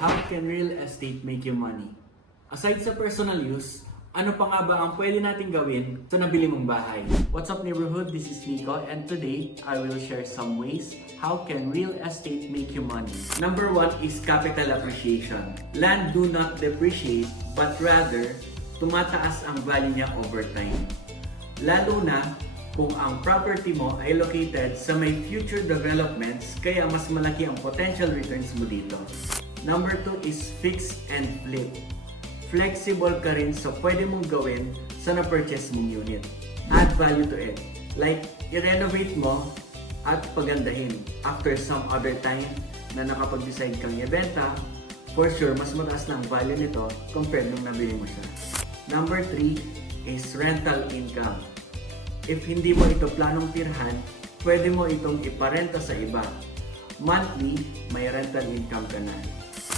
How can real estate make you money? Aside sa personal use, ano pa nga ba ang pwede natin gawin sa nabili mong bahay? What's up neighborhood? This is Nico and today I will share some ways how can real estate make you money. Number 1 is capital appreciation. Land do not depreciate but rather tumataas ang value niya over time. Lalo na kung ang property mo ay located sa may future developments kaya mas malaki ang potential returns mo dito. Number 2 is fix and flip. Flexible ka rin sa pwede mong gawin sa na-purchase mong unit. Add value to it. Like, i-renovate mo at pagandahin. After some other time na nakapag-decide kang ibenta, for sure, mas mataas na ang value nito compared nung nabili mo siya. Number 3 is rental income. If hindi mo ito planong tirhan, pwede mo itong iparenta sa iba. Monthly, may rental income ka na.